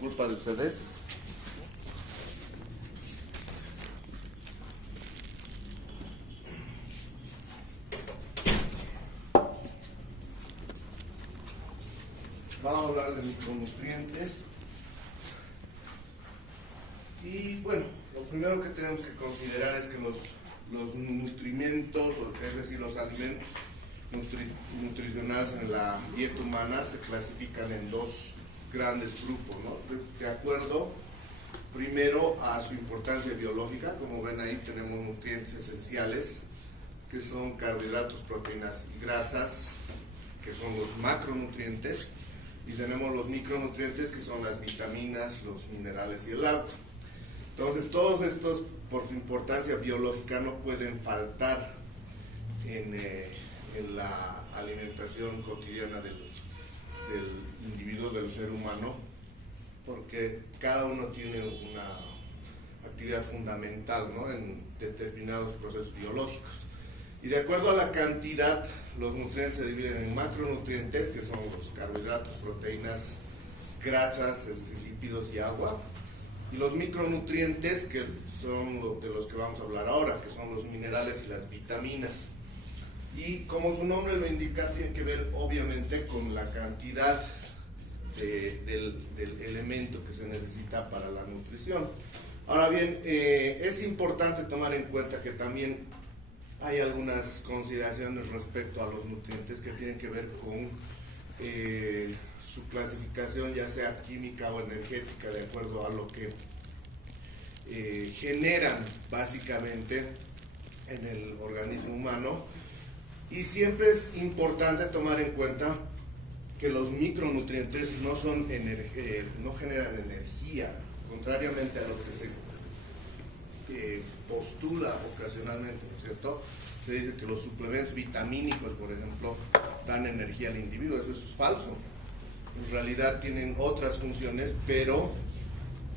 culpa de ustedes. Vamos a hablar de micronutrientes. Y bueno, lo primero que tenemos que considerar es que los nutrimentos, es decir, los alimentos nutricionales en la dieta humana se clasifican en dos grandes grupos, ¿no? De acuerdo, primero a su importancia biológica. Como ven ahí tenemos nutrientes esenciales, que son carbohidratos, proteínas y grasas, que son los macronutrientes, y tenemos los micronutrientes, que son las vitaminas, los minerales y el agua. Entonces, todos estos, por su importancia biológica, no pueden faltar en la alimentación cotidiana del individuo, del ser humano, porque cada uno tiene una actividad fundamental, ¿no?, en determinados procesos biológicos. Y de acuerdo a la cantidad, los nutrientes se dividen en macronutrientes, que son los carbohidratos, proteínas, grasas, es decir, lípidos y agua, y los micronutrientes, que son de los que vamos a hablar ahora, que son los minerales y las vitaminas. Y como su nombre lo indica, tiene que ver obviamente con la cantidad del elemento que se necesita para la nutrición. Ahora bien, es importante tomar en cuenta que también hay algunas consideraciones respecto a los nutrientes que tienen que ver con su clasificación, ya sea química o energética, de acuerdo a lo que generan básicamente en el organismo humano. Y siempre es importante tomar en cuenta que los micronutrientes no generan energía, contrariamente a lo que se postula ocasionalmente, ¿no es cierto? Se dice que los suplementos vitamínicos, por ejemplo, dan energía al individuo. Eso es falso. En realidad tienen otras funciones, pero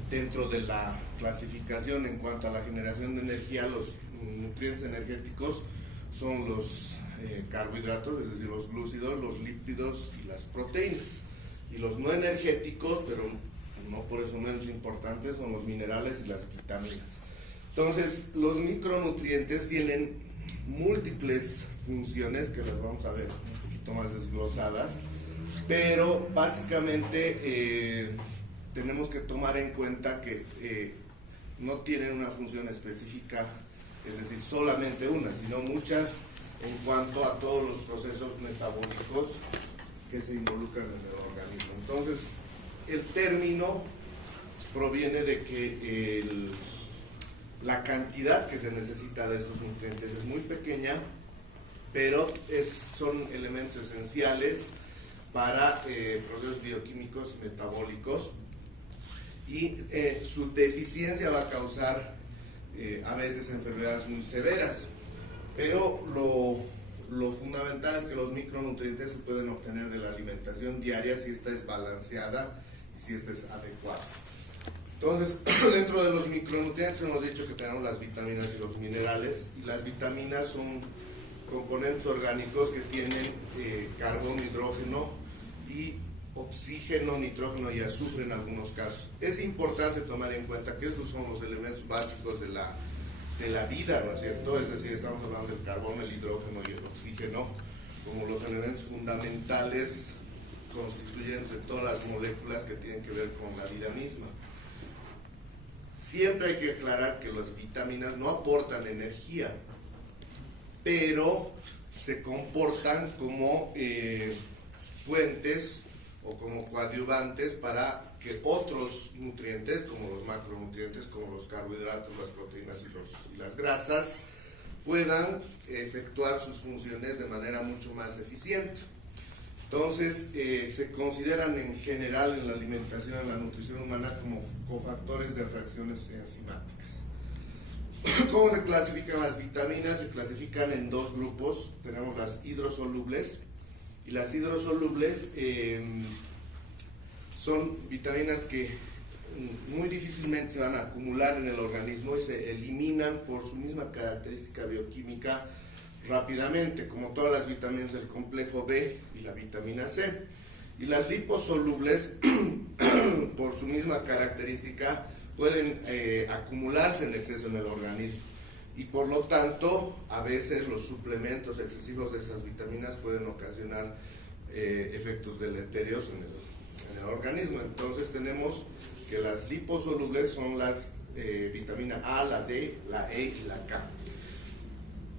dentro de la clasificación en cuanto a la generación de energía, los nutrientes energéticos son los carbohidratos, es decir, los glúcidos, los lípidos y las proteínas. Y los no energéticos, pero no por eso menos importantes, son los minerales y las vitaminas. Entonces, los micronutrientes tienen múltiples funciones que las vamos a ver un poquito más desglosadas, pero básicamente tenemos que tomar en cuenta que no tienen una función específica, es decir, solamente una, sino muchas en cuanto a todos los procesos metabólicos que se involucran en el organismo. Entonces, el término proviene de que la cantidad que se necesita de estos nutrientes es muy pequeña, pero son elementos esenciales para procesos bioquímicos y metabólicos, y su deficiencia va a causar a veces enfermedades muy severas. Pero lo fundamental es que los micronutrientes se pueden obtener de la alimentación diaria si esta es balanceada y si esta es adecuada. Entonces, dentro de los micronutrientes hemos dicho que tenemos las vitaminas y los minerales, y las vitaminas son componentes orgánicos que tienen carbono, hidrógeno y oxígeno, nitrógeno y azufre en algunos casos. Es importante tomar en cuenta que estos son los elementos básicos de la vida, ¿no es cierto? Es decir, estamos hablando del carbono, el hidrógeno y el oxígeno como los elementos fundamentales constituyentes de todas las moléculas que tienen que ver con la vida misma. Siempre hay que aclarar que las vitaminas no aportan energía, pero se comportan como fuentes o como coadyuvantes para que otros nutrientes, como los macronutrientes, como los carbohidratos, las proteínas y las grasas, puedan efectuar sus funciones de manera mucho más eficiente. Entonces, se consideran en general en la alimentación, en la nutrición humana, como cofactores de reacciones enzimáticas. ¿Cómo se clasifican las vitaminas? Se clasifican en dos grupos. Tenemos las hidrosolubles, y las hidrosolubles son vitaminas que muy difícilmente se van a acumular en el organismo y se eliminan por su misma característica bioquímica rápidamente, como todas las vitaminas del complejo B y la vitamina C. Y las liposolubles por su misma característica, pueden acumularse en exceso en el organismo. Y por lo tanto, a veces los suplementos excesivos de estas vitaminas pueden ocasionar efectos deleterios en el organismo. Entonces tenemos que las liposolubles son las vitamina A, la D, la E y la K.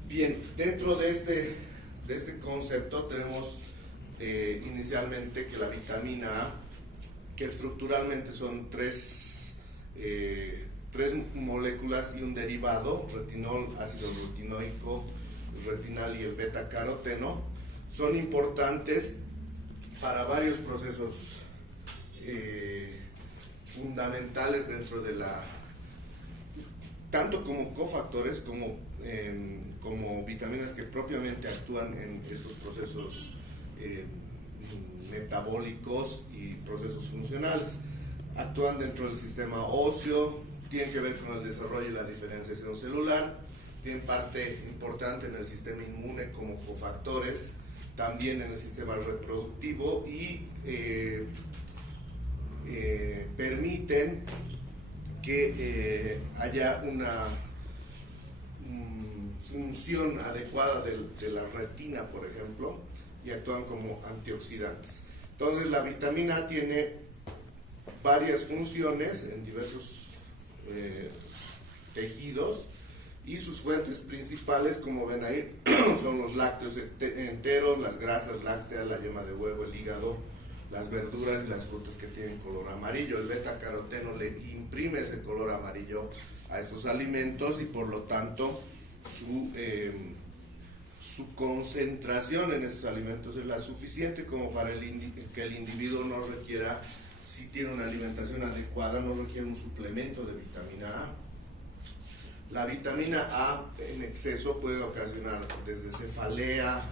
Bien, dentro de este concepto tenemos inicialmente que la vitamina A, que estructuralmente son tres moléculas y un derivado, retinol, ácido retinoico, retinal y el beta-caroteno, son importantes para varios procesos fundamentales dentro de tanto como cofactores como vitaminas que propiamente actúan en estos procesos metabólicos y procesos funcionales. Actúan dentro del sistema óseo, tienen que ver con el desarrollo y la diferenciación celular, tienen parte importante en el sistema inmune como cofactores, también en el sistema reproductivo y permiten que haya una función adecuada de la retina, por ejemplo, y actúan como antioxidantes. Entonces la vitamina A tiene varias funciones en diversos tejidos, y sus fuentes principales, como ven ahí, son los lácteos enteros, las grasas lácteas, la yema de huevo, el hígado, las verduras y las frutas que tienen color amarillo. El beta-caroteno le imprime ese color amarillo a estos alimentos y por lo tanto su concentración en estos alimentos es la suficiente como para que el individuo no requiera, si tiene una alimentación adecuada, no requiere un suplemento de vitamina A. La vitamina A en exceso puede ocasionar desde cefalea,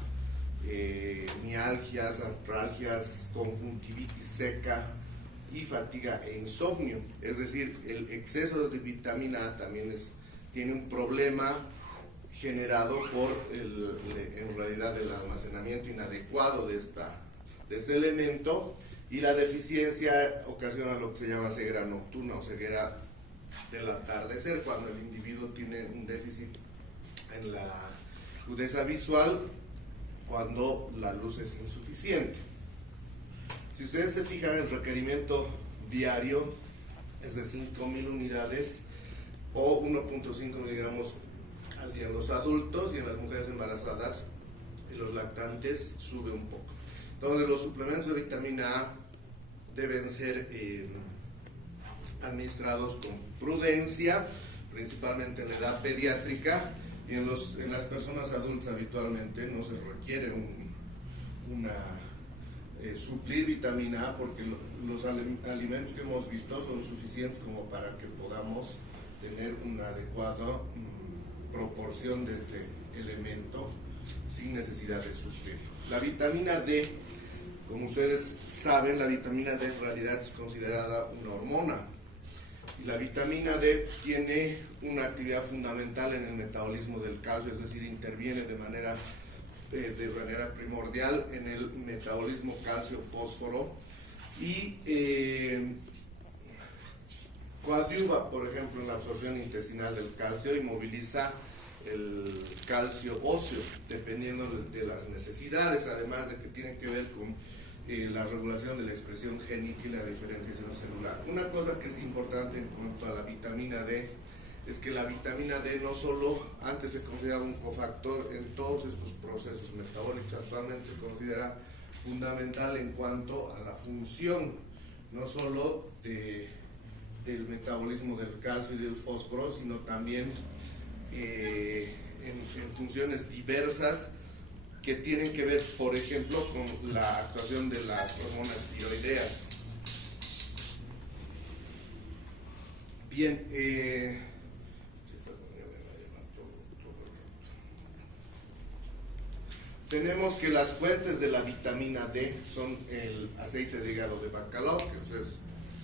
mialgias, artralgias, conjuntivitis seca y fatiga e insomnio. Es decir, el exceso de vitamina A también tiene un problema generado por en realidad el almacenamiento inadecuado de este elemento, y la deficiencia ocasiona lo que se llama ceguera nocturna o ceguera del atardecer, cuando el individuo tiene un déficit en la agudeza visual, cuando la luz es insuficiente. Si ustedes se fijan, el requerimiento diario es de 5.000 unidades o 1.5 miligramos al día en los adultos, y en las mujeres embarazadas y los lactantes sube un poco. Entonces los suplementos de vitamina A deben ser administrados con prudencia, principalmente en la edad pediátrica, y en las personas adultas habitualmente no se requiere suplir vitamina A, porque los alimentos que hemos visto son suficientes como para que podamos tener una adecuada proporción de este elemento sin necesidad de suplirlo. La vitamina D, como ustedes saben, la vitamina D en realidad es considerada una hormona, y la vitamina D tiene una actividad fundamental en el metabolismo del calcio, es decir, interviene de manera primordial en el metabolismo calcio-fósforo, y coadyuva, por ejemplo, en la absorción intestinal del calcio y moviliza el calcio óseo dependiendo de las necesidades, además de que tiene que ver con la regulación de la expresión génica y la diferenciación celular. Una cosa que es importante en cuanto a la vitamina D es que la vitamina D no solo antes se consideraba un cofactor en todos estos procesos metabólicos, actualmente se considera fundamental en cuanto a la función no solo del metabolismo del calcio y del fósforo, sino también en funciones diversas que tienen que ver, por ejemplo, con la actuación de las hormonas tiroideas. Bien, tenemos que las fuentes de la vitamina D son el aceite de hígado de bacalao, que ustedes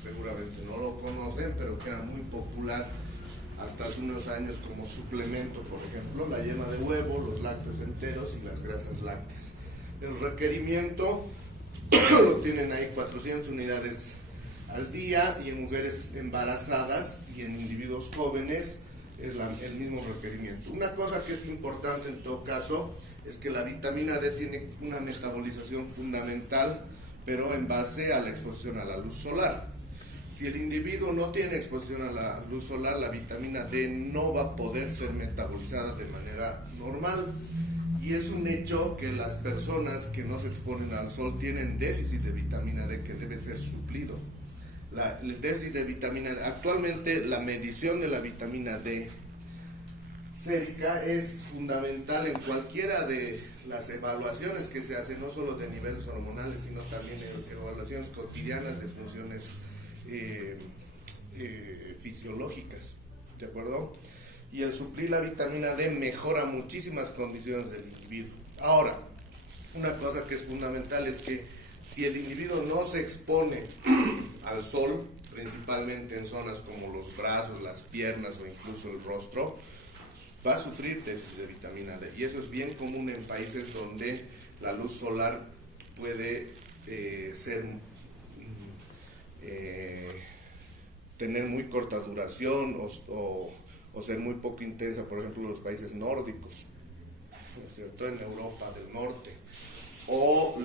seguramente no lo conocen, pero que era muy popular hasta hace unos años como suplemento, por ejemplo, la yema de huevo, los lácteos enteros y las grasas lácteas. El requerimiento lo tienen ahí 400 unidades al día, y en mujeres embarazadas y en individuos jóvenes es el mismo requerimiento. Una cosa que es importante en todo caso es que la vitamina D tiene una metabolización fundamental, pero en base a la exposición a la luz solar. Si el individuo no tiene exposición a la luz solar, la vitamina D no va a poder ser metabolizada de manera normal. Y es un hecho que las personas que no se exponen al sol tienen déficit de vitamina D que debe ser suplido. El déficit de vitamina D, actualmente la medición de la vitamina D sérica es fundamental en cualquiera de las evaluaciones que se hacen, no solo de niveles hormonales, sino también evaluaciones cotidianas de funciones fisiológicas, ¿de acuerdo? Y el suplir la vitamina D mejora muchísimas condiciones del individuo. Ahora, una cosa que es fundamental es que si el individuo no se expone al sol, principalmente en zonas como los brazos, las piernas o incluso el rostro, va a sufrir déficit de vitamina D. Y eso es bien común en países donde la luz solar puede tener muy corta duración o ser muy poco intensa, por ejemplo, en los países nórdicos, ¿no es cierto?, en Europa del Norte, o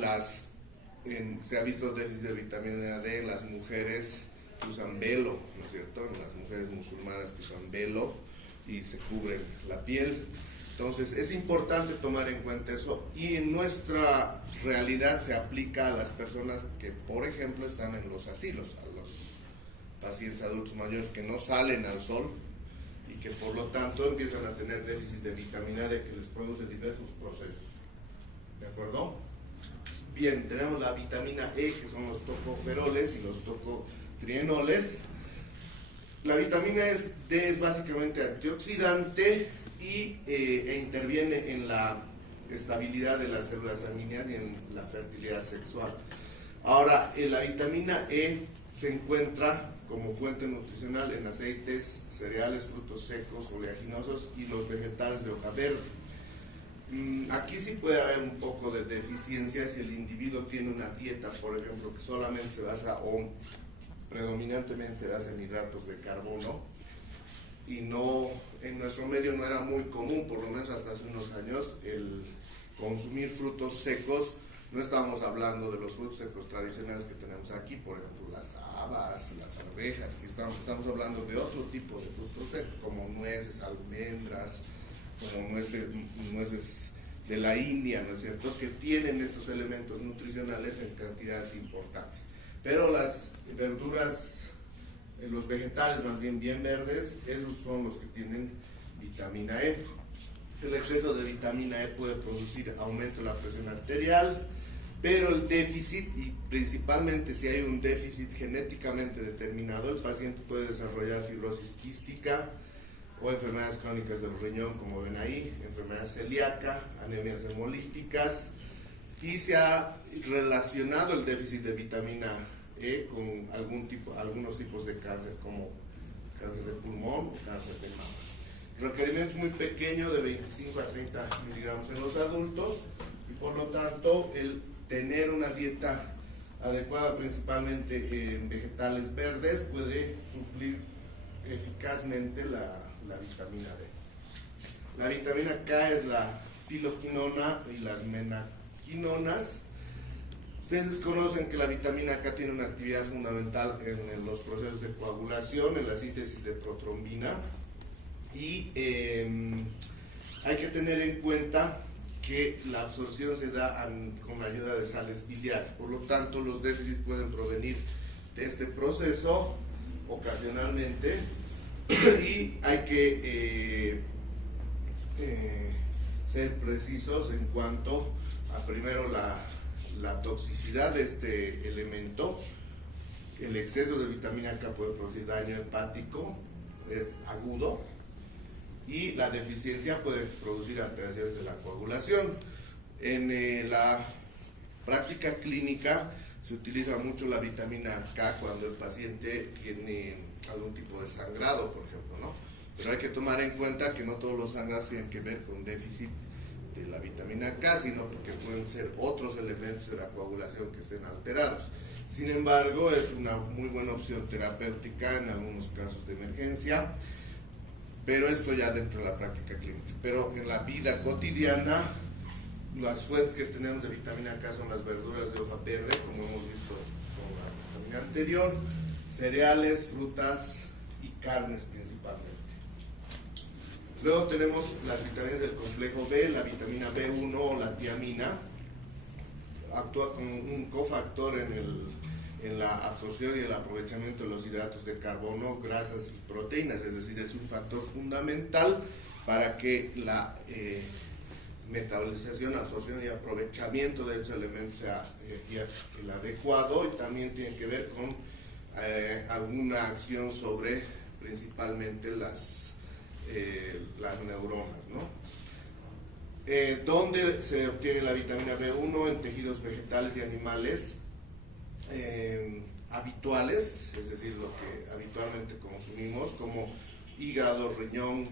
se ha visto déficit de vitamina D en las mujeres que usan velo, ¿no es cierto?, en las mujeres musulmanas que usan velo y se cubren la piel. Entonces es importante tomar en cuenta eso, y en nuestra realidad se aplica a las personas que, por ejemplo, están en los asilos, a los pacientes adultos mayores que no salen al sol y que por lo tanto empiezan a tener déficit de vitamina D que les produce diversos procesos. ¿De acuerdo? Bien, tenemos la vitamina E, que son los tocoferoles y los tocotrienoles. La vitamina D es básicamente antioxidante e interviene en la estabilidad de las células sanguíneas y en la fertilidad sexual. Ahora, la vitamina E se encuentra como fuente nutricional en aceites, cereales, frutos secos, oleaginosos y los vegetales de hoja verde. Aquí sí puede haber un poco de deficiencia si el individuo tiene una dieta, por ejemplo, que solamente se basa o predominantemente se basa en hidratos de carbono, y no, en nuestro medio no era muy común, por lo menos hasta hace unos años, el consumir frutos secos. No estamos hablando de los frutos secos tradicionales que tenemos aquí, por ejemplo, las habas, las arvejas, y estamos hablando de otro tipo de frutos secos, como nueces, almendras, como nueces de la India, ¿no es cierto?, que tienen estos elementos nutricionales en cantidades importantes. Pero las verduras, los vegetales más bien verdes, esos son los que tienen vitamina E. El exceso de vitamina E puede producir aumento de la presión arterial, pero el déficit, y principalmente si hay un déficit genéticamente determinado, el paciente puede desarrollar fibrosis quística o enfermedades crónicas del riñón, como ven ahí, enfermedad celíaca, anemias hemolíticas, y se ha relacionado el déficit de vitamina E con algunos tipos de cáncer, como cáncer de pulmón o cáncer de mama. El requerimiento es muy pequeño, de 25 a 30 miligramos en los adultos, y por lo tanto el tener una dieta adecuada, principalmente en vegetales verdes, puede suplir eficazmente la vitamina D. La vitamina K es la filoquinona y las menaquinonas. Ustedes conocen que la vitamina K tiene una actividad fundamental en los procesos de coagulación, en la síntesis de protrombina, y hay que tener en cuenta que la absorción se da con la ayuda de sales biliares. Por lo tanto, los déficits pueden provenir de este proceso ocasionalmente, y hay que ser precisos en cuanto a, primero, la toxicidad de este elemento. El exceso de vitamina K puede producir daño hepático agudo, y la deficiencia puede producir alteraciones de la coagulación. En la práctica clínica se utiliza mucho la vitamina K cuando el paciente tiene algún tipo de sangrado, por ejemplo, ¿no? Pero hay que tomar en cuenta que no todos los sangrados tienen que ver con déficit de de la vitamina K, sino porque pueden ser otros elementos de la coagulación que estén alterados. Sin embargo, es una muy buena opción terapéutica en algunos casos de emergencia, pero esto ya dentro de la práctica clínica. Pero en la vida cotidiana, las fuentes que tenemos de vitamina K son las verduras de hoja verde, como hemos visto con la vitamina anterior, cereales, frutas y carnes principalmente. Luego tenemos las vitaminas del complejo B, la vitamina B1 o la tiamina. Actúa como un cofactor en la absorción y el aprovechamiento de los hidratos de carbono, grasas y proteínas, es decir, es un factor fundamental para que la metabolización, absorción y aprovechamiento de esos elementos sea el adecuado, y también tiene que ver con alguna acción sobre principalmente las neuronas, ¿no? ¿Dónde se obtiene la vitamina B1? En tejidos vegetales y animales habituales, es decir, lo que habitualmente consumimos, como hígado, riñón,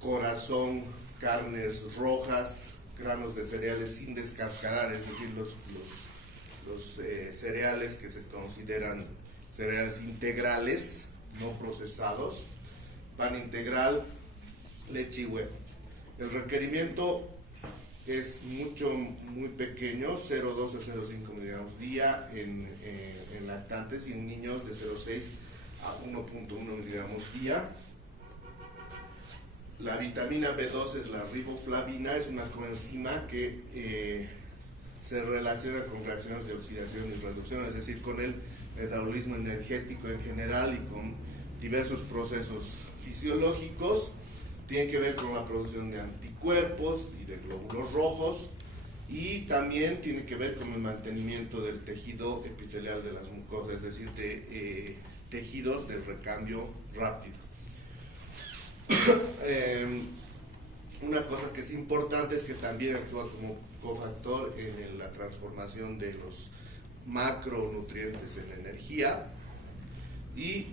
corazón, carnes rojas, granos de cereales sin descascarar, es decir, los cereales que se consideran cereales integrales, no procesados, pan integral, leche y huevo. El requerimiento es muy pequeño, 0,12 a 0,5 miligramos día en lactantes, y en niños de 0,6 a 1,1 miligramos día. La vitamina B2 es la riboflavina, es una coenzima que se relaciona con reacciones de oxidación y reducción, es decir, con el metabolismo energético en general y con diversos procesos fisiológicos. Tiene que ver con la producción de anticuerpos y de glóbulos rojos, y también tiene que ver con el mantenimiento del tejido epitelial de las mucosas, es decir, de tejidos de recambio rápido. Una cosa que es importante es que también actúa como cofactor en la transformación de los macronutrientes en energía, y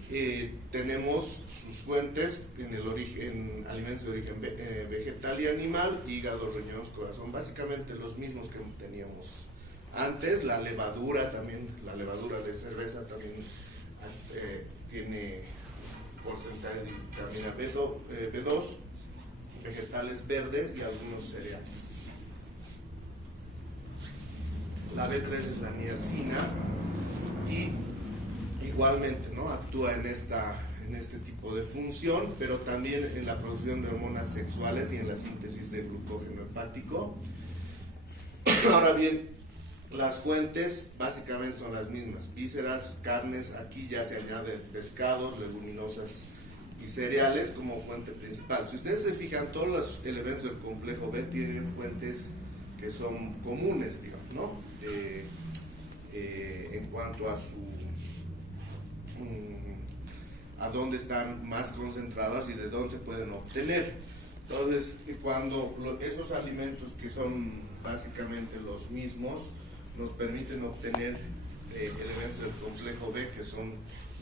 tenemos sus fuentes en alimentos de origen vegetal y animal: hígado, riñones, corazón, básicamente los mismos que teníamos antes. La levadura también, la levadura de cerveza también tiene porcentaje de vitamina B2, vegetales verdes y algunos cereales. La B3 es la niacina, y igualmente, ¿no?, actúa en este tipo de función, pero también en la producción de hormonas sexuales y en la síntesis de glucógeno hepático. Ahora bien, las fuentes básicamente son las mismas: vísceras, carnes. Aquí ya se añaden pescados, leguminosas y cereales como fuente principal. Si ustedes se fijan, todos los elementos del complejo B tienen fuentes que son comunes, digamos, ¿no? En cuanto a dónde están más concentradas y de dónde se pueden obtener. Entonces, cuando esos alimentos, que son básicamente los mismos, nos permiten obtener elementos del complejo B que son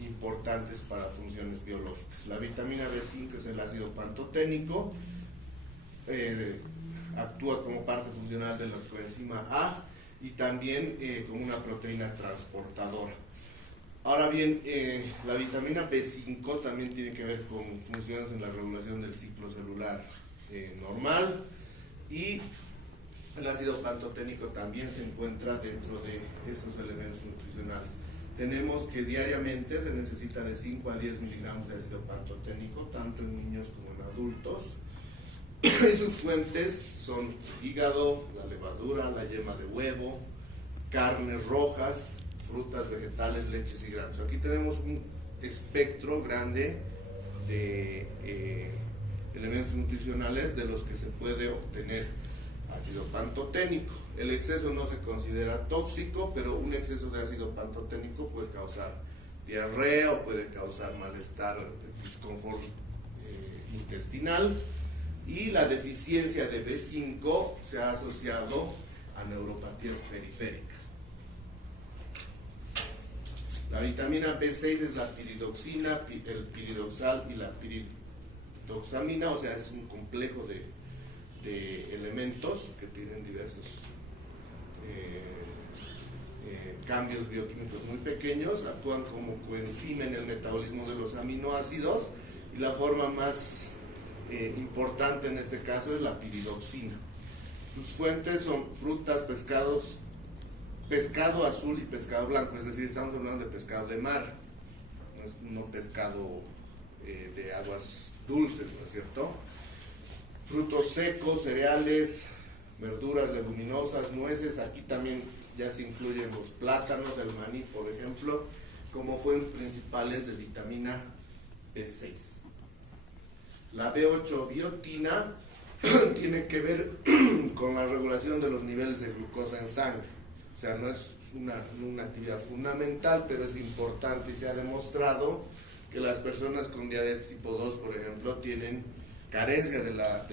importantes para funciones biológicas. La vitamina B5 es el ácido pantoténico, actúa como parte funcional de la coenzima A, y también como una proteína transportadora. Ahora bien, la vitamina B5 también tiene que ver con funciones en la regulación del ciclo celular normal, y el ácido pantoténico también se encuentra dentro de estos elementos nutricionales. Tenemos que diariamente se necesita de 5 a 10 miligramos de ácido pantoténico, tanto en niños como en adultos. Y sus fuentes son hígado, la levadura, la yema de huevo, carnes rojas, frutas, vegetales, leches y granos. Aquí tenemos un espectro grande de elementos nutricionales de los que se puede obtener ácido pantoténico. El exceso no se considera tóxico, pero un exceso de ácido pantoténico puede causar diarrea o puede causar malestar, disconfort intestinal, y la deficiencia de B5 se ha asociado a neuropatías periféricas. La vitamina B6 es la piridoxina, el piridoxal y la piridoxamina, o sea, es un complejo de de elementos que tienen diversos cambios bioquímicos muy pequeños, actúan como coenzima en el metabolismo de los aminoácidos, y la forma más importante en este caso es la piridoxina. Sus fuentes son frutas, pescados, pescado azul y pescado blanco, es decir, estamos hablando de pescado de mar, no pescado de aguas dulces, ¿no es cierto? Frutos secos, cereales, verduras, leguminosas, nueces. Aquí también ya se incluyen los plátanos, el maní, por ejemplo, como fuentes principales de vitamina B6. La B8 biotina tiene que ver con la regulación de los niveles de glucosa en sangre. O sea, no es una actividad fundamental, pero es importante, y se ha demostrado que las personas con diabetes tipo 2, por ejemplo, tienen carencia de la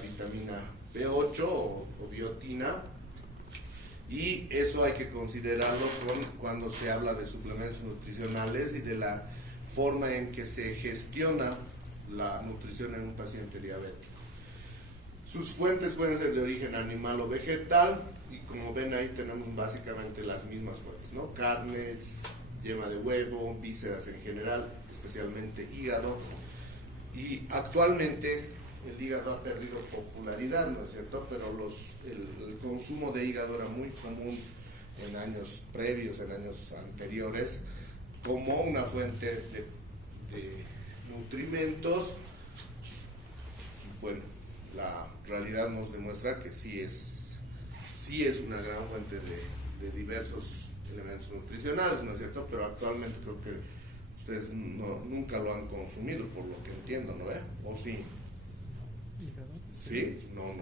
vitamina B8 o biotina, y eso hay que considerarlo cuando se habla de suplementos nutricionales y de la forma en que se gestiona la nutrición en un paciente diabético. Sus fuentes pueden ser de origen animal o vegetal, y como ven ahí tenemos básicamente las mismas fuentes, ¿no? Carnes, yema de huevo, vísceras en general, especialmente hígado, y actualmente el hígado ha perdido popularidad, ¿no es cierto? Pero el consumo de hígado era muy común en años previos, en años anteriores, como una fuente de nutrimentos. Bueno, la realidad nos demuestra que sí es una gran fuente de diversos elementos nutricionales, ¿no es cierto? Pero actualmente creo que ustedes nunca lo han consumido, por lo que entiendo, ¿no ve? ¿O sí? ¿Sí? No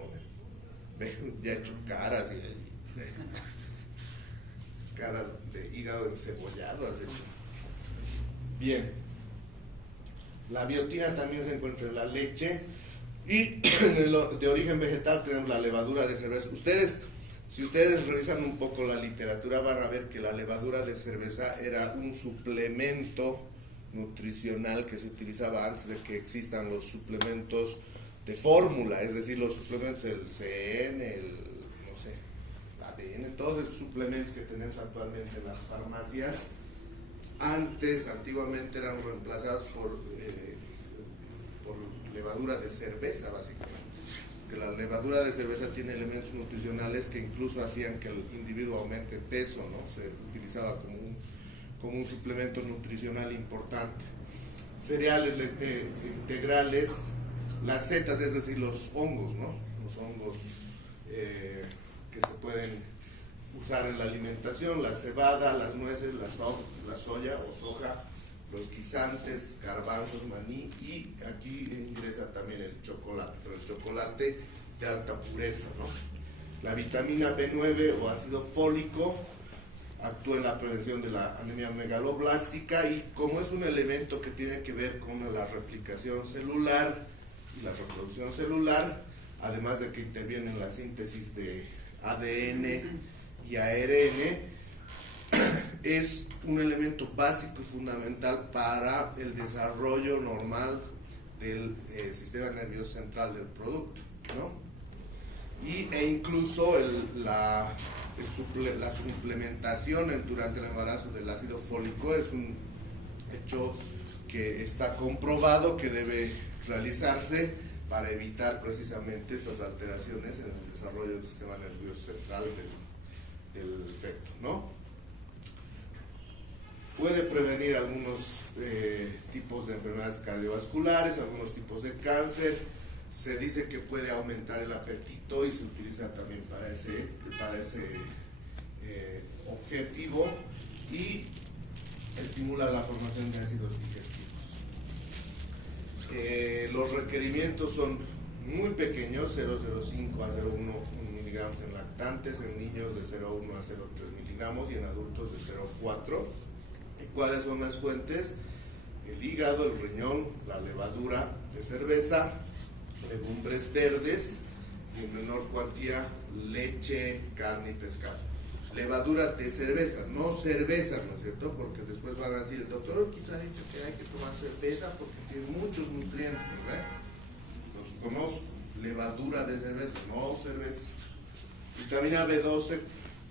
ve. Ya he hecho caras cara de hígado encebollado has hecho. Bien. La biotina también se encuentra en la leche, y de origen vegetal tenemos la levadura de cerveza. Si ustedes revisan un poco la literatura, van a ver que la levadura de cerveza era un suplemento nutricional que se utilizaba antes de que existan los suplementos de fórmula, es decir, los suplementos del CN, el ADN, todos esos suplementos que tenemos actualmente en las farmacias, antiguamente eran reemplazados por levadura de cerveza, básicamente. Que la levadura de cerveza tiene elementos nutricionales que incluso hacían que el individuo aumente peso, ¿no? Se utilizaba como un suplemento nutricional importante. Cereales integrales, las setas, es decir, los hongos, ¿no? Los hongos que se pueden usar en la alimentación, la cebada, las nueces, la soya o soja, los guisantes, garbanzos, maní, y aquí ingresa también el chocolate, pero el chocolate de alta pureza, ¿no? La vitamina B9 o ácido fólico actúa en la prevención de la anemia megaloblástica, y como es un elemento que tiene que ver con la replicación celular y la reproducción celular, además de que interviene en la síntesis de ADN y ARN, es un elemento básico y fundamental para el desarrollo normal del sistema nervioso central del producto, ¿no? E incluso la suplementación durante el embarazo del ácido fólico es un hecho que está comprobado que debe realizarse para evitar precisamente estas alteraciones en el desarrollo del sistema nervioso central del feto, ¿no? Puede prevenir algunos tipos de enfermedades cardiovasculares, algunos tipos de cáncer. Se dice que puede aumentar el apetito y se utiliza también para ese objetivo, y estimula la formación de ácidos digestivos. Los requerimientos son muy pequeños, 0,05 a 0,1 miligramos en lactantes, en niños de 0,1 a 0,3 miligramos y en adultos de 0,4. ¿Cuáles son las fuentes? El hígado, el riñón, la levadura de cerveza, legumbres verdes y en menor cuantía leche, carne y pescado. Levadura de cerveza, no cerveza, ¿no es cierto? Porque después van a decir, el doctor quizá ha dicho que hay que tomar cerveza porque tiene muchos nutrientes, ¿verdad? Los conozco, levadura de cerveza, no cerveza. Vitamina B12,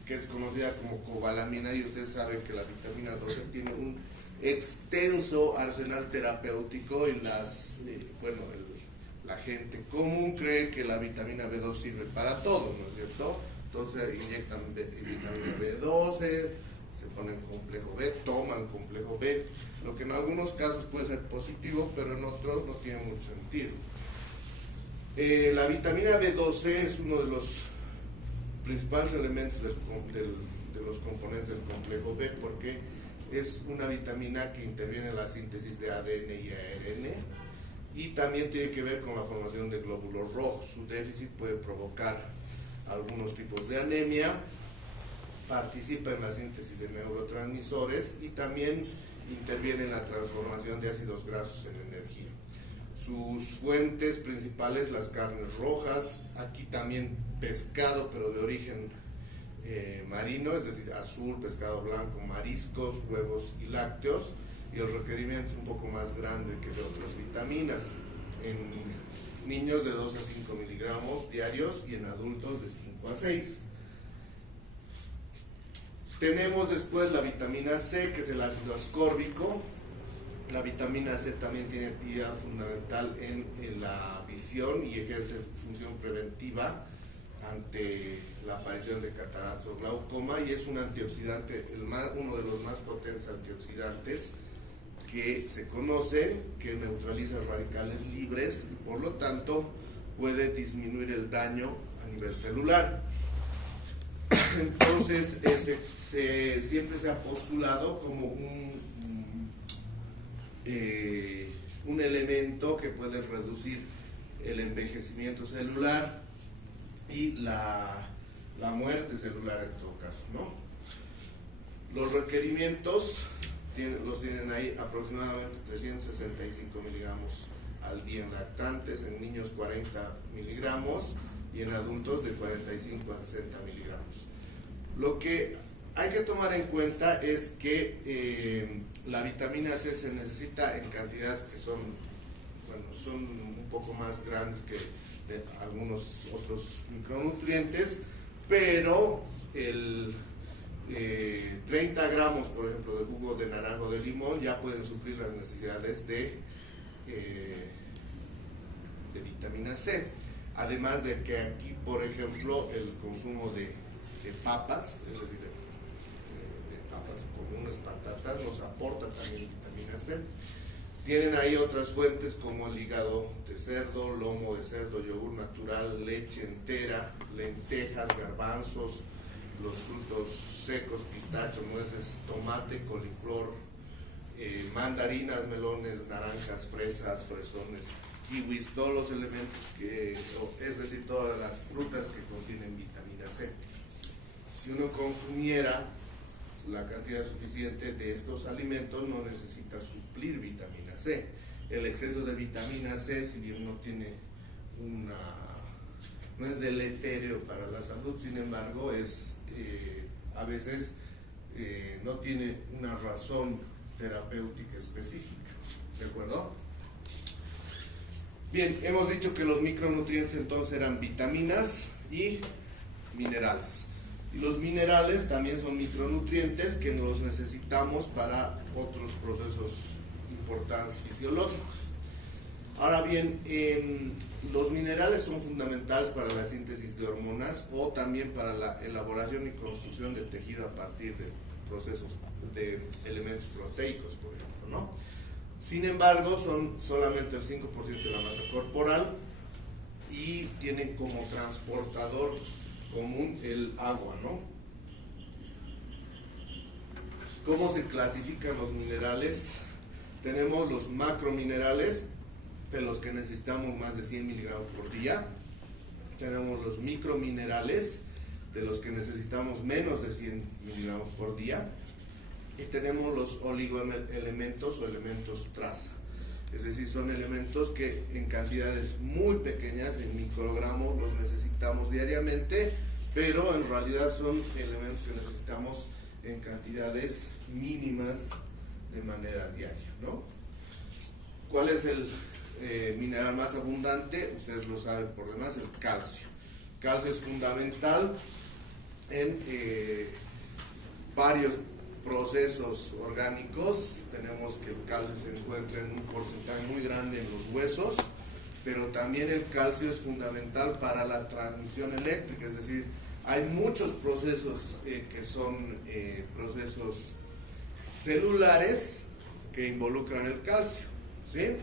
que es conocida como cobalamina, y ustedes saben que la vitamina 12 tiene un extenso arsenal terapéutico y la gente común cree que la vitamina B2 sirve para todo, ¿no es cierto? Entonces inyectan vitamina B12, se ponen complejo B, toman complejo B, lo que en algunos casos puede ser positivo, pero en otros no tiene mucho sentido. La vitamina B12 es uno de los principales elementos de los componentes del complejo B, porque es una vitamina que interviene en la síntesis de ADN y ARN, y también tiene que ver con la formación de glóbulos rojos. Su déficit puede provocar algunos tipos de anemia, participa en la síntesis de neurotransmisores y también interviene en la transformación de ácidos grasos en energía. Sus fuentes principales, las carnes rojas, aquí también pescado, pero de origen marino, es decir, azul, pescado blanco, mariscos, huevos y lácteos, y el requerimiento es un poco más grande que de otras vitaminas, en niños de 2 a 5 miligramos diarios y en adultos de 5 a 6. Tenemos después la vitamina C, que es el ácido ascórbico. La vitamina C también tiene actividad fundamental en la visión y ejerce función preventiva ante la aparición de cataratas o glaucoma, y es un antioxidante, uno de los más potentes antioxidantes que se conocen, que neutraliza radicales libres y por lo tanto puede disminuir el daño a nivel celular. Entonces siempre se ha postulado como un elemento que puede reducir el envejecimiento celular y la muerte celular en todo caso, ¿no? Los requerimientos los tienen ahí aproximadamente 365 miligramos al día en lactantes, en niños 40 miligramos y en adultos de 45 a 60 miligramos. Lo que hay que tomar en cuenta es que la vitamina C se necesita en cantidades que son un poco más grandes que de algunos otros micronutrientes, pero el 30 gramos, por ejemplo, de jugo de naranja o de limón ya pueden suplir las necesidades de vitamina C. Además de que aquí, por ejemplo, el consumo de papas, es decir, de papas comunes, patatas, nos aporta también vitamina C. Tienen ahí otras fuentes como el hígado de cerdo, lomo de cerdo, yogur natural, leche entera, lentejas, garbanzos, los frutos secos, pistachos, nueces, tomate, coliflor, mandarinas, melones, naranjas, fresas, fresones, kiwis, todos los elementos es decir, todas las frutas que contienen vitamina C. Si uno consumiera la cantidad suficiente de estos alimentos, no necesita suplir vitamina C. El exceso de vitamina C, si bien no es deleterio para la salud, sin embargo a veces no tiene una razón terapéutica específica, ¿de acuerdo? Bien, hemos dicho que los micronutrientes entonces eran vitaminas y minerales. Y los minerales también son micronutrientes que los necesitamos para otros procesos importantes fisiológicos. Ahora bien, los minerales son fundamentales para la síntesis de hormonas o también para la elaboración y construcción de tejido a partir de procesos de elementos proteicos, por ejemplo, ¿no? Sin embargo, son solamente el 5% de la masa corporal y tienen como transportador común el agua, ¿no? ¿Cómo se clasifican los minerales? Tenemos los macrominerales, de los que necesitamos más de 100 miligramos por día. Tenemos los microminerales, de los que necesitamos menos de 100 miligramos por día. Y tenemos los oligoelementos o elementos traza. Es decir, son elementos que en cantidades muy pequeñas, en microgramos, los necesitamos diariamente, pero en realidad son elementos que necesitamos en cantidades mínimas de manera diaria, ¿no? ¿Cuál es mineral más abundante, ustedes lo saben por demás, el calcio. Calcio es fundamental en varios procesos orgánicos. Tenemos que el calcio se encuentra en un porcentaje muy grande en los huesos, pero también el calcio es fundamental para la transmisión eléctrica, es decir, hay muchos procesos que son procesos celulares que involucran el calcio, ¿sí?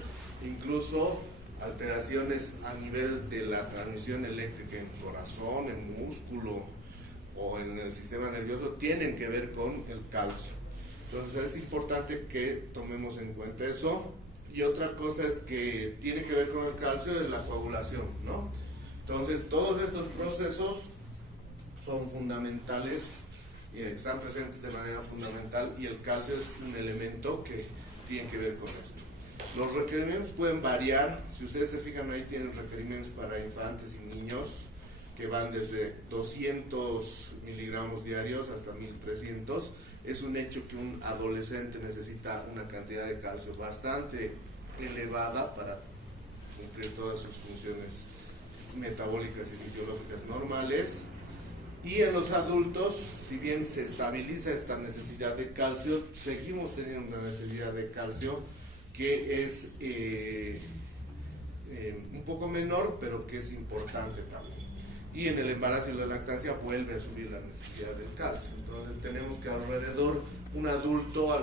Incluso alteraciones a nivel de la transmisión eléctrica en corazón, en músculo o en el sistema nervioso tienen que ver con el calcio. Entonces es importante que tomemos en cuenta eso. Y otra cosa es que tiene que ver con el calcio es la coagulación, ¿no? Entonces todos estos procesos son fundamentales, están presentes de manera fundamental, y el calcio es un elemento que tiene que ver con esto. Los requerimientos pueden variar. Si ustedes se fijan, ahí tienen requerimientos para infantes y niños que van desde 200 miligramos diarios hasta 1300. Es un hecho que un adolescente necesita una cantidad de calcio bastante elevada para cumplir todas sus funciones metabólicas y fisiológicas normales. Y en los adultos, si bien se estabiliza esta necesidad de calcio, seguimos teniendo una necesidad de calcio que es un poco menor, pero que es importante también. Y en el embarazo y la lactancia vuelve a subir la necesidad del calcio. Entonces tenemos que un adulto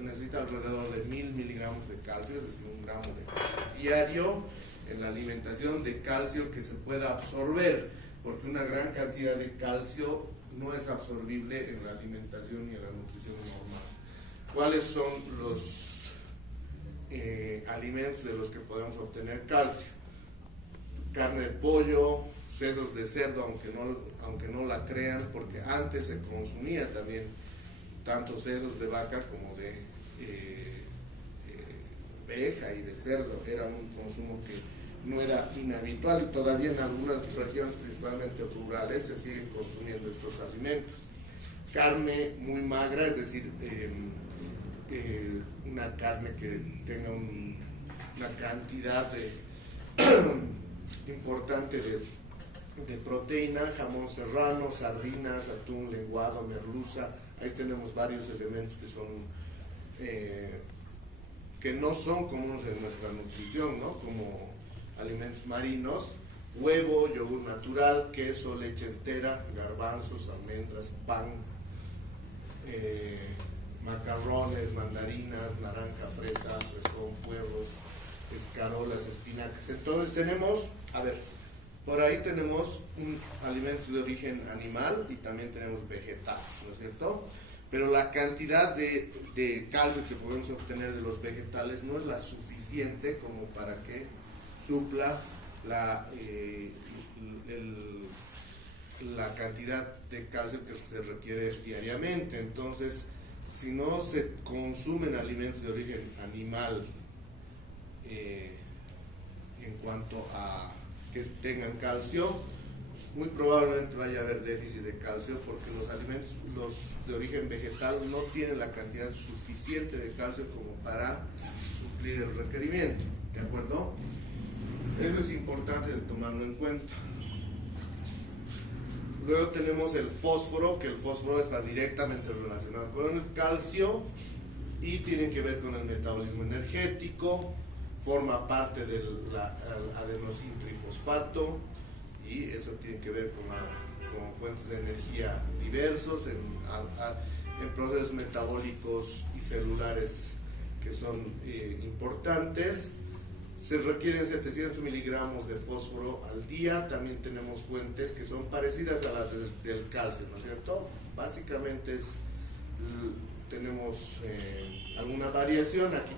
necesita alrededor de 1000 miligramos de calcio, es decir, 1 gramo de calcio diario en la alimentación, de calcio que se pueda absorber, porque una gran cantidad de calcio no es absorbible en la alimentación y en la nutrición normal. ¿Cuáles son los alimentos de los que podemos obtener calcio? Carne de pollo, sesos de cerdo, aunque no la crean, porque antes se consumía también tanto sesos de vaca como de oveja y de cerdo. Era un consumo que no era inhabitual, y todavía en algunas regiones, principalmente rurales, se siguen consumiendo estos alimentos. Carne muy magra, es decir, una carne que tenga una cantidad importante de proteína, jamón serrano, sardinas, atún, lenguado, merluza. Ahí tenemos varios elementos que son que no son comunes en nuestra nutrición, ¿no? Como alimentos marinos, huevo, yogur natural, queso, leche entera, garbanzos, almendras, pan, macarrones, mandarinas, naranja, fresa, fresón, puerros, escarolas, espinacas. Entonces tenemos, por ahí tenemos un alimento de origen animal y también tenemos vegetales, ¿no es cierto? Pero la cantidad de calcio que podemos obtener de los vegetales no es la suficiente como para que supla la cantidad de calcio que se requiere diariamente. Entonces, si no se consumen alimentos de origen animal en cuanto a que tengan calcio, muy probablemente vaya a haber déficit de calcio, porque los alimentos de origen vegetal no tienen la cantidad suficiente de calcio como para suplir el requerimiento, ¿de acuerdo? Eso es importante de tomarlo en cuenta. Luego tenemos el fósforo, que el fósforo está directamente relacionado con el calcio y tiene que ver con el metabolismo energético, forma parte del adenosín trifosfato, y eso tiene que ver con fuentes de energía diversos en procesos metabólicos y celulares que son importantes. Se requieren 700 miligramos de fósforo al día. También tenemos fuentes que son parecidas a las del calcio, ¿no es cierto? Básicamente tenemos alguna variación. Aquí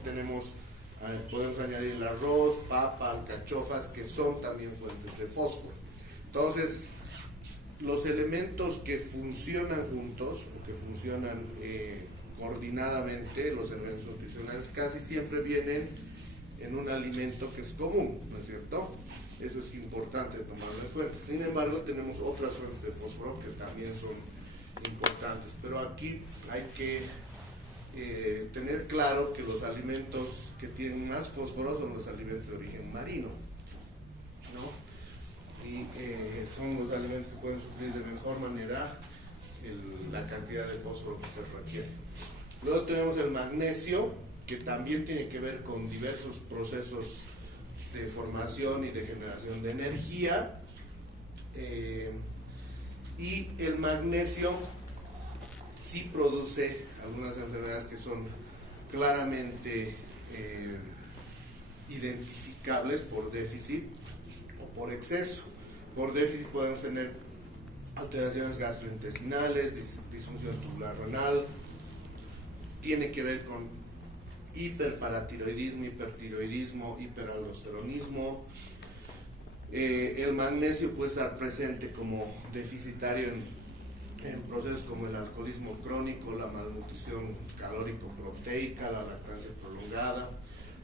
podemos añadir el arroz, papa, alcachofas, que son también fuentes de fósforo. Entonces, los elementos que funcionan juntos o que funcionan coordinadamente, los elementos nutricionales, casi siempre vienen en un alimento que es común, ¿no es cierto? Eso es importante tomarlo en cuenta. Sin embargo, tenemos otras fuentes de fósforo que también son importantes, pero aquí hay que tener claro que los alimentos que tienen más fósforo son los alimentos de origen marino, ¿no? Y son los alimentos que pueden suplir de mejor manera la cantidad de fósforo que se requiere. Luego tenemos el magnesio, que también tiene que ver con diversos procesos de formación y de generación de energía. Y el magnesio sí produce algunas enfermedades que son claramente identificables por déficit o por exceso. Por déficit podemos tener alteraciones gastrointestinales, disfunción tubular renal, tiene que ver con hiperparatiroidismo, hipertiroidismo, hiperaldosteronismo. El magnesio puede estar presente como deficitario en procesos como el alcoholismo crónico, la malnutrición calórico-proteica, la lactancia prolongada,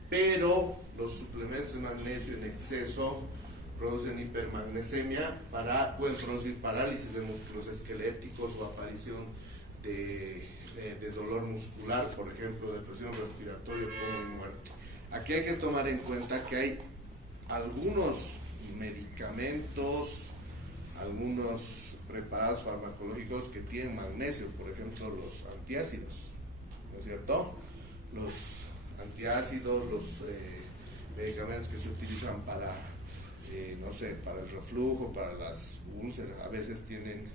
pero los suplementos de magnesio en exceso producen hipermagnesemia, pueden producir parálisis de músculos esqueléticos o aparición de dolor muscular, por ejemplo, depresión respiratoria, coma y muerte. Aquí hay que tomar en cuenta que hay algunos medicamentos, algunos preparados farmacológicos que tienen magnesio, por ejemplo los antiácidos, ¿no es cierto? Los antiácidos, los medicamentos que se utilizan para, no sé, para el reflujo, para las úlceras, a veces tienen,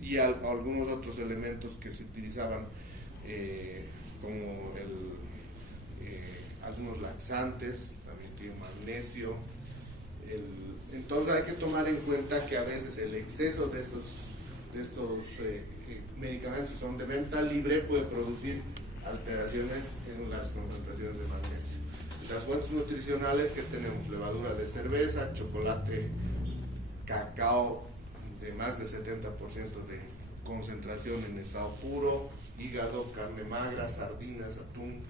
y algunos otros elementos que se utilizaban como algunos laxantes, también tienen magnesio. Entonces hay que tomar en cuenta que a veces el exceso de estos medicamentos que son de venta libre puede producir alteraciones en las concentraciones de magnesio. Las fuentes nutricionales que tenemos: levadura de cerveza, chocolate, cacao de más de 70% de concentración en estado puro, hígado, carne magra, sardinas, atún,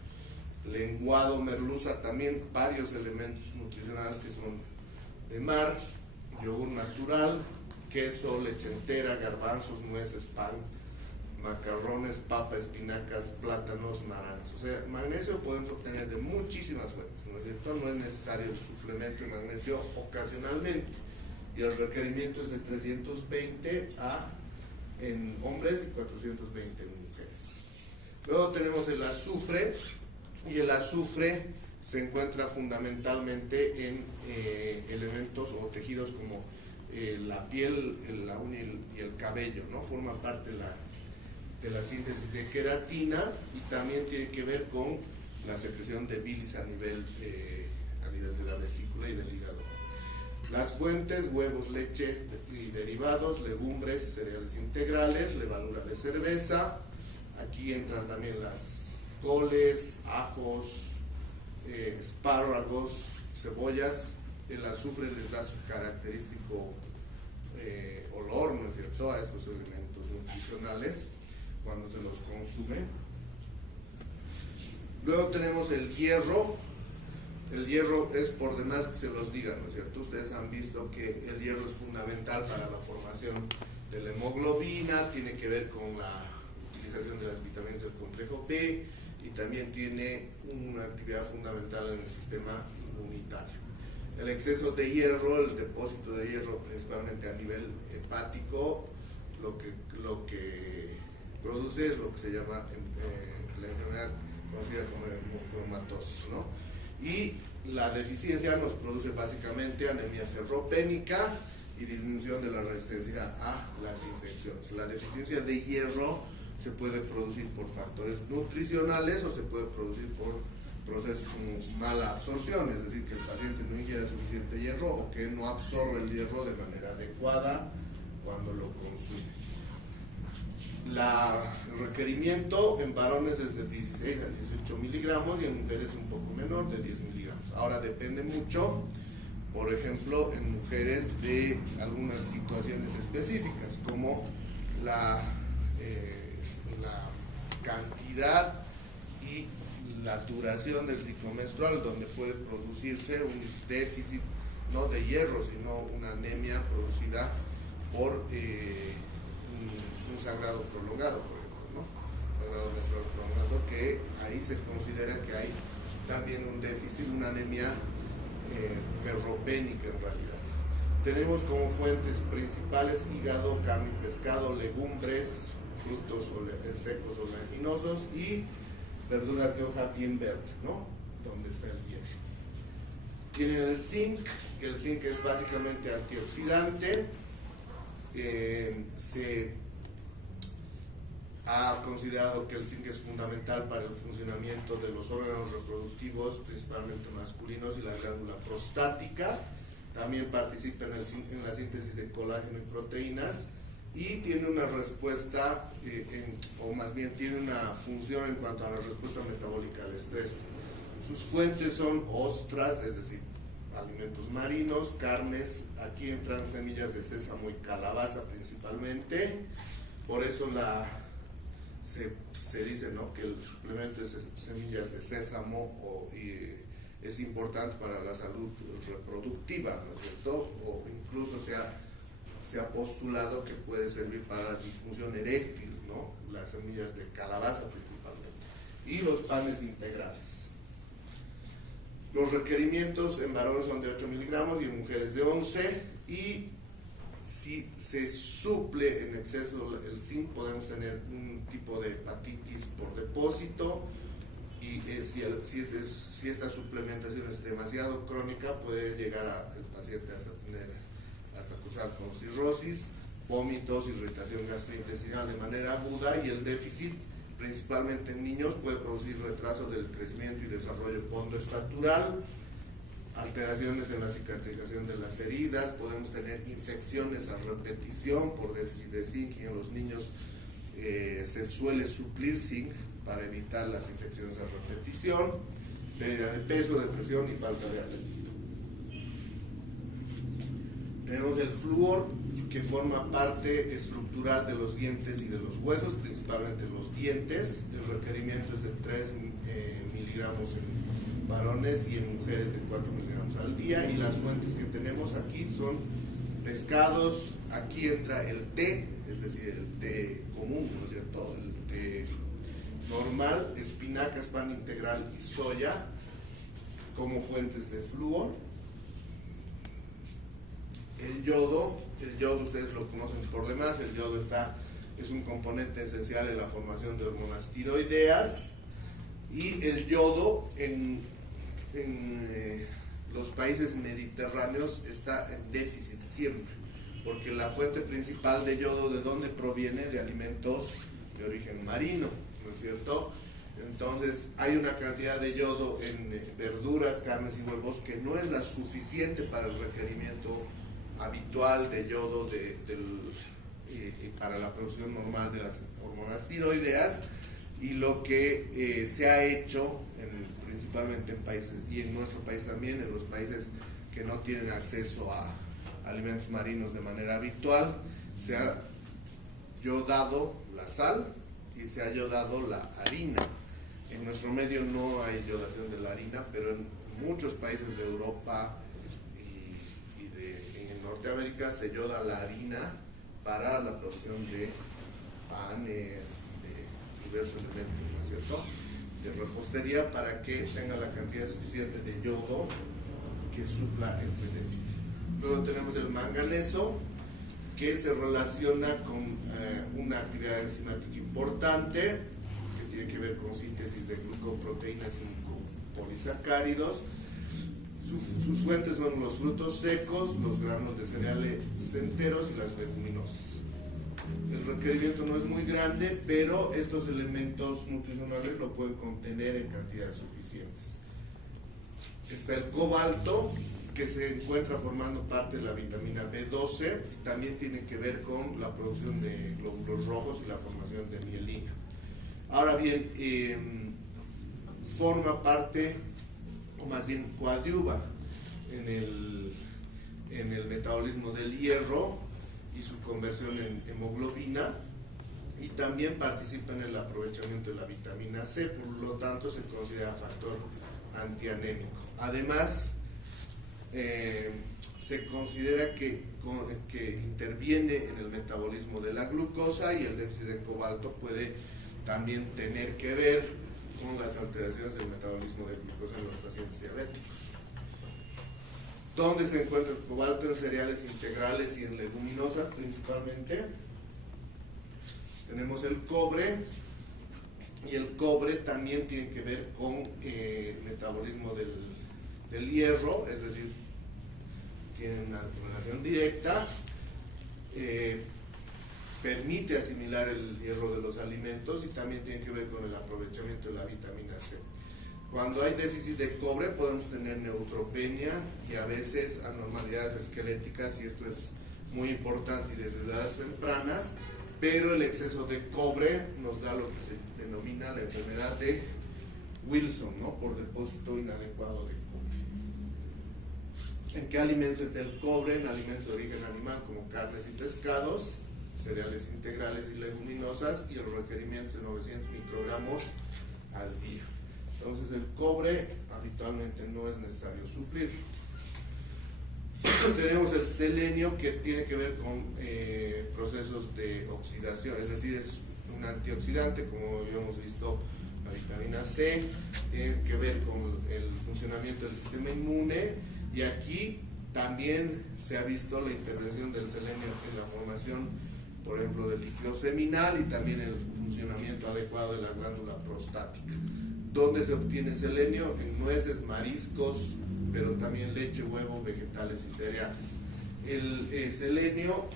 lenguado, merluza, también varios elementos nutricionales que son de mar, yogur natural, queso, leche entera, garbanzos, nueces, pan, macarrones, papa, espinacas, plátanos, naranjas. O sea, magnesio podemos obtener de muchísimas fuentes, ¿no es cierto? No es necesario el suplemento de magnesio ocasionalmente, y el requerimiento es de 320 en hombres y 420 en mujeres. Luego tenemos el azufre, y el azufre se encuentra fundamentalmente en elementos o tejidos como la piel, la uña y el cabello, ¿no? Forma parte de la síntesis de queratina, y también tiene que ver con la secreción de bilis a nivel de la vesícula y del hígado. Las fuentes: huevos, leche y derivados, legumbres, cereales integrales, levadura de cerveza. Aquí entran también las coles, ajos, espárragos, cebollas. El azufre les da su característico olor, ¿no es cierto?, a estos elementos nutricionales cuando se los consume. Luego tenemos el hierro. El hierro es por demás que se los diga, ¿no es cierto? Ustedes han visto que el hierro es fundamental para la formación de la hemoglobina, tiene que ver con la utilización de las vitaminas del complejo B, y también tiene una actividad fundamental en el sistema inmunitario. El exceso de hierro, el depósito de hierro principalmente a nivel hepático, lo que produce es lo que se llama la enfermedad conocida como hemocromatosis, ¿no? Y la deficiencia nos produce básicamente anemia ferropénica y disminución de la resistencia a las infecciones. La deficiencia de hierro se puede producir por factores nutricionales o se puede producir por procesos como mala absorción, es decir, que el paciente no ingiere suficiente hierro o que no absorbe el hierro de manera adecuada cuando lo consume. El requerimiento en varones es de 16 a 18 miligramos y en mujeres un poco menor, de 10 miligramos. Ahora depende mucho, por ejemplo, en mujeres de algunas situaciones específicas, como la cantidad y la duración del ciclo menstrual, donde puede producirse un déficit no de hierro, sino una anemia producida por un sangrado prolongado, por ejemplo, ¿no? grado menstrual prolongado, que ahí se considera que hay también un déficit, una anemia ferropénica en realidad. Tenemos como fuentes principales hígado, carne y pescado, legumbres, frutos secos o oleaginosos y verduras de hoja bien verde, ¿no? Donde está el hierro. Tienen el zinc, que el zinc es básicamente antioxidante. Se ha considerado que el zinc es fundamental para el funcionamiento de los órganos reproductivos, principalmente masculinos, y la glándula prostática. También participa en la síntesis de colágeno y proteínas, y tiene una respuesta, o más bien tiene una función en cuanto a la respuesta metabólica al estrés. Sus fuentes son ostras, es decir, alimentos marinos, carnes. Aquí entran semillas de sésamo y calabaza principalmente. Por eso se dice, ¿no?, que el suplemento de semillas de sésamo es importante para la salud reproductiva, ¿no es cierto? O incluso se ha postulado que puede servir para la disfunción eréctil, ¿no?, las semillas de calabaza principalmente, y los panes integrales. Los requerimientos en varones son de 8 miligramos y en mujeres de 11, y si se suple en exceso el zinc podemos tener un tipo de hepatitis por depósito, y si esta suplementación es demasiado crónica puede llegar el paciente hasta cursar con cirrosis, vómitos, irritación gastrointestinal de manera aguda, y el déficit principalmente en niños puede producir retraso del crecimiento y desarrollo pondoestatural, alteraciones en la cicatrización de las heridas, podemos tener infecciones a repetición por déficit de zinc, y en los niños se suele suplir zinc para evitar las infecciones a repetición, pérdida de peso, depresión y falta de apetito. Tenemos el flúor, que forma parte estructural de los dientes y de los huesos, principalmente los dientes. El requerimiento es de 3 miligramos en varones y en mujeres de 4 miligramos al día, y las fuentes que tenemos aquí son pescados. Aquí entra el té, es decir, el té común, ¿no es cierto?, el té normal, espinacas, pan integral y soya como fuentes de flúor. El yodo ustedes lo conocen por demás. El yodo es un componente esencial en la formación de hormonas tiroideas, y el yodo en los países mediterráneos está en déficit siempre, porque la fuente principal de yodo, ¿de dónde proviene? De alimentos de origen marino, ¿no es cierto? Entonces hay una cantidad de yodo en verduras, carnes y huevos que no es la suficiente para el requerimiento habitual de yodo y para la producción normal de las hormonas tiroideas. Y lo que se ha hecho principalmente en países, y en nuestro país también, en los países que no tienen acceso a alimentos marinos de manera habitual, se ha yodado la sal y se ha yodado la harina. En nuestro medio no hay yodación de la harina, pero en muchos países de Europa y en Norteamérica se yoda la harina para la producción de panes, de diversos elementos, ¿no es cierto?, de repostería, para que tenga la cantidad suficiente de yodo que supla este déficit. Luego tenemos el manganeso, que se relaciona con una actividad enzimática importante que tiene que ver con síntesis de glucoproteínas y glucopolisacáridos. Sus fuentes son los frutos secos, los granos de cereales enteros y las leguminosas. El requerimiento no es muy grande, pero estos elementos nutricionales lo pueden contener en cantidades suficientes. Está el cobalto, que se encuentra formando parte de la vitamina B12, también tiene que ver con la producción de glóbulos rojos y la formación de mielina. Ahora bien, forma parte, o más bien coadyuva en el metabolismo del hierro y su conversión en hemoglobina, y también participa en el aprovechamiento de la vitamina C, por lo tanto se considera factor antianémico. Además, se considera que interviene en el metabolismo de la glucosa, y el déficit de cobalto puede también tener que ver con las alteraciones del metabolismo de glucosa en los pacientes diabéticos. ¿Dónde se encuentra el cobalto? En cereales integrales y en leguminosas principalmente. Tenemos el cobre, y el cobre también tiene que ver con metabolismo del hierro, es decir, tiene una relación directa, permite asimilar el hierro de los alimentos y también tiene que ver con el aprovechamiento de la vitamina C. Cuando hay déficit de cobre podemos tener neutropenia y a veces anormalidades esqueléticas, y esto es muy importante y desde edades tempranas, pero el exceso de cobre nos da lo que se denomina la enfermedad de Wilson, ¿no? Por depósito inadecuado de cobre. ¿En qué alimentos está el cobre? En alimentos de origen animal como carnes y pescados, cereales integrales y leguminosas, y el requerimiento de 900 microgramos al día. Entonces el cobre habitualmente no es necesario suplir. Tenemos el selenio, que tiene que ver con procesos de oxidación, es decir, es un antioxidante, como habíamos visto la vitamina C, tiene que ver con el funcionamiento del sistema inmune, y aquí también se ha visto la intervención del selenio en la formación, por ejemplo, del líquido seminal, y también en el funcionamiento adecuado de la glándula prostática. ¿Dónde se obtiene selenio? En nueces, mariscos, pero también leche, huevo, vegetales y cereales. El selenio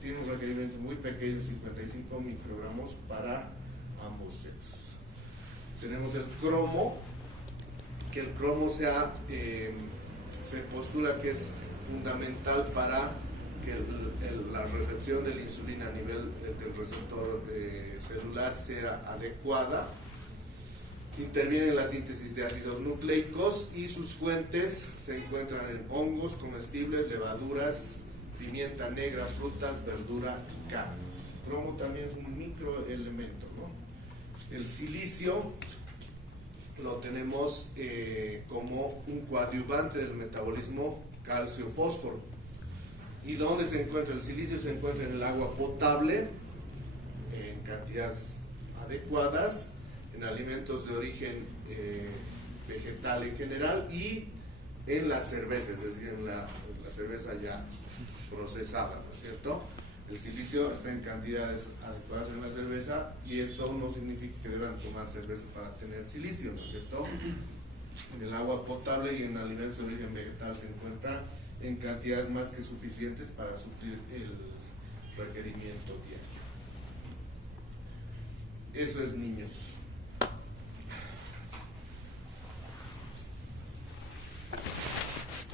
tiene un requerimiento muy pequeño, 55 microgramos para ambos sexos. Tenemos el cromo, que el cromo se postula que es fundamental para que la recepción de la insulina a nivel del receptor celular sea adecuada. Interviene en la síntesis de ácidos nucleicos y sus fuentes se encuentran en hongos comestibles, levaduras, pimienta negra, frutas, verdura y carne. El cromo también es un microelemento, ¿no? El silicio lo tenemos como un coadyuvante del metabolismo calcio-fósforo. ¿Y dónde se encuentra el silicio? Se encuentra en el agua potable en cantidades adecuadas, en alimentos de origen vegetal en general, y en la cerveza, es decir, en la cerveza ya procesada, ¿no es cierto? El silicio está en cantidades adecuadas en la cerveza, y esto no significa que deban tomar cerveza para tener silicio, ¿no es cierto? En el agua potable y en alimentos de origen vegetal se encuentra en cantidades más que suficientes para suplir el requerimiento diario. Eso es, niños.